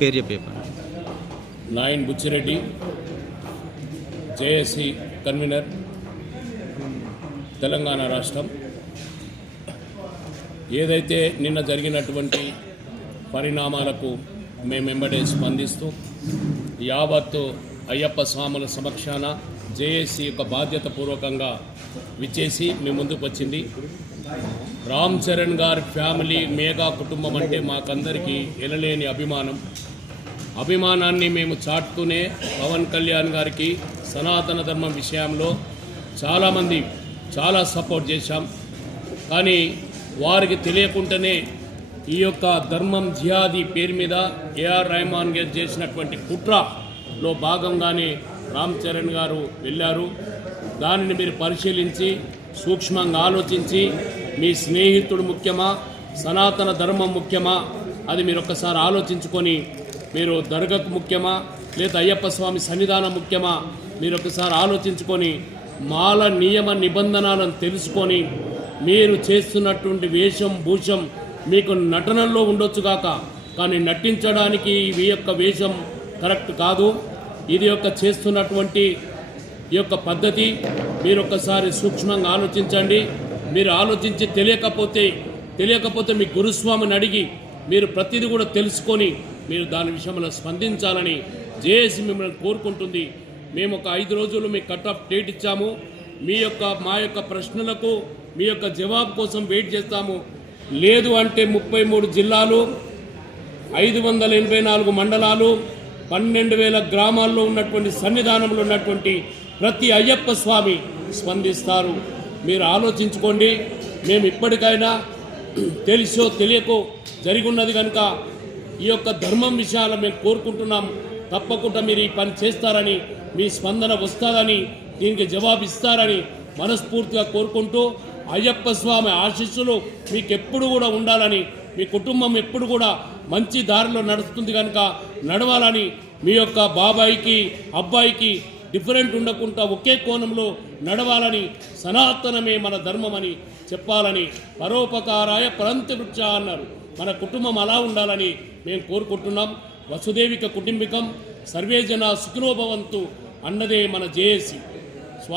పేరు చెప్పేపా Nayan Buchi Reddy, JAC convener, Telangana రాష్ట్రం. ఏదైతే నిన్న జరిగినటువంటి పరిణామాలకు మేమెంబడే స్పందిస్తూ యావత్తు అయ్యప్ప స్వాముల సమక్షాన జేఏసీ యొక్క బాధ్యతపూర్వకంగా విచ్చేసి మీ ముందుకు వచ్చింది. రామ్ చరణ్ గారి ఫ్యామిలీ మేఘా కుటుంబం అంటే మాకందరికీ ఎనలేని అభిమానాన్ని మేము చాటుతూనే పవన్ కళ్యాణ్ గారికి సనాతన ధర్మం విషయంలో చాలామంది చాలా సపోర్ట్ చేశాం. కానీ వారికి తెలియకుండానే ఈ యొక్క ధర్మం జిహాదీ పేరు మీద ఏఆర్ రెహమాన్ గారు చేసినటువంటి కుట్రలో భాగంగానే రామ్ చరణ్ గారు వెళ్ళారు. దానిని మీరు పరిశీలించి సూక్ష్మంగా ఆలోచించి మీ స్నేహితుడు ముఖ్యమా, సనాతన ధర్మం ముఖ్యమా, అది మీరు ఒక్కసారి ఆలోచించుకొని మీరు దర్గాకు ముఖ్యమా లేదా అయ్యప్ప స్వామి సన్నిధానం ముఖ్యమా మీరు ఒకసారి ఆలోచించుకొని మాల నియమ నిబంధనలను తెలుసుకొని మీరు చేస్తున్నటువంటి వేషం భూషం మీకు నటనల్లో ఉండొచ్చుగాక, కానీ నటించడానికి ఈ యొక్క వేషం కరెక్ట్ కాదు. ఇది యొక్క చేస్తున్నటువంటి ఈ యొక్క పద్ధతి మీరు ఒక్కసారి సూక్ష్మంగా ఆలోచించండి. మీరు ఆలోచించి తెలియకపోతే మీ గురుస్వామిని అడిగి మీరు ప్రతిదీ కూడా తెలుసుకొని మీరు దాని విషయంలో స్పందించాలని జేఏసీ మిమ్మల్ని కోరుకుంటుంది. మేము ఒక 5 రోజులు మీకు కట్ ఆఫ్ డేట్ ఇచ్చాము. మా యొక్క ప్రశ్నలకు మీ యొక్క జవాబు కోసం వెయిట్ చేస్తాము. లేదు అంటే 33 జిల్లాలు, 584 మండలాలు, 12,000 గ్రామాల్లో ఉన్నటువంటి సన్నిధానంలో ఉన్నటువంటి ప్రతి అయ్యప్ప స్వామి స్పందిస్తారు. మీరు ఆలోచించుకోండి. మేము ఇప్పటికైనా తెలుసో తెలియకో జరిగి ఉన్నది కనుక ఈ యొక్క ధర్మం విషయాలు మేము కోరుకుంటున్నాం. తప్పకుండా మీరు ఈ పని చేస్తారని, మీ స్పందన వస్తుందని, దీనికి జవాబు ఇస్తారని మనస్ఫూర్తిగా కోరుకుంటూ అయ్యప్ప స్వామి ఆశీస్సులు మీకు ఎప్పుడు కూడా ఉండాలని, మీ కుటుంబం ఎప్పుడు కూడా మంచి దారిలో నడుస్తుంది కనుక నడవాలని, మీ యొక్క బాబాయికి అబ్బాయికి డిఫరెంట్ ఉండకుండా ఒకే కోణంలో నడవాలని, సనాతనమే మన ధర్మమని చెప్పాలని, పరోపకారాయ పరంతివృక్ష అన్నారు. మన కుటుంబం అలా ఉండాలని మేము కోరుకుంటున్నాం. వసుదేవిక కుటుంబికం సర్వే జన సుఖినో భవంతు అన్నదే మన జేఏసీ.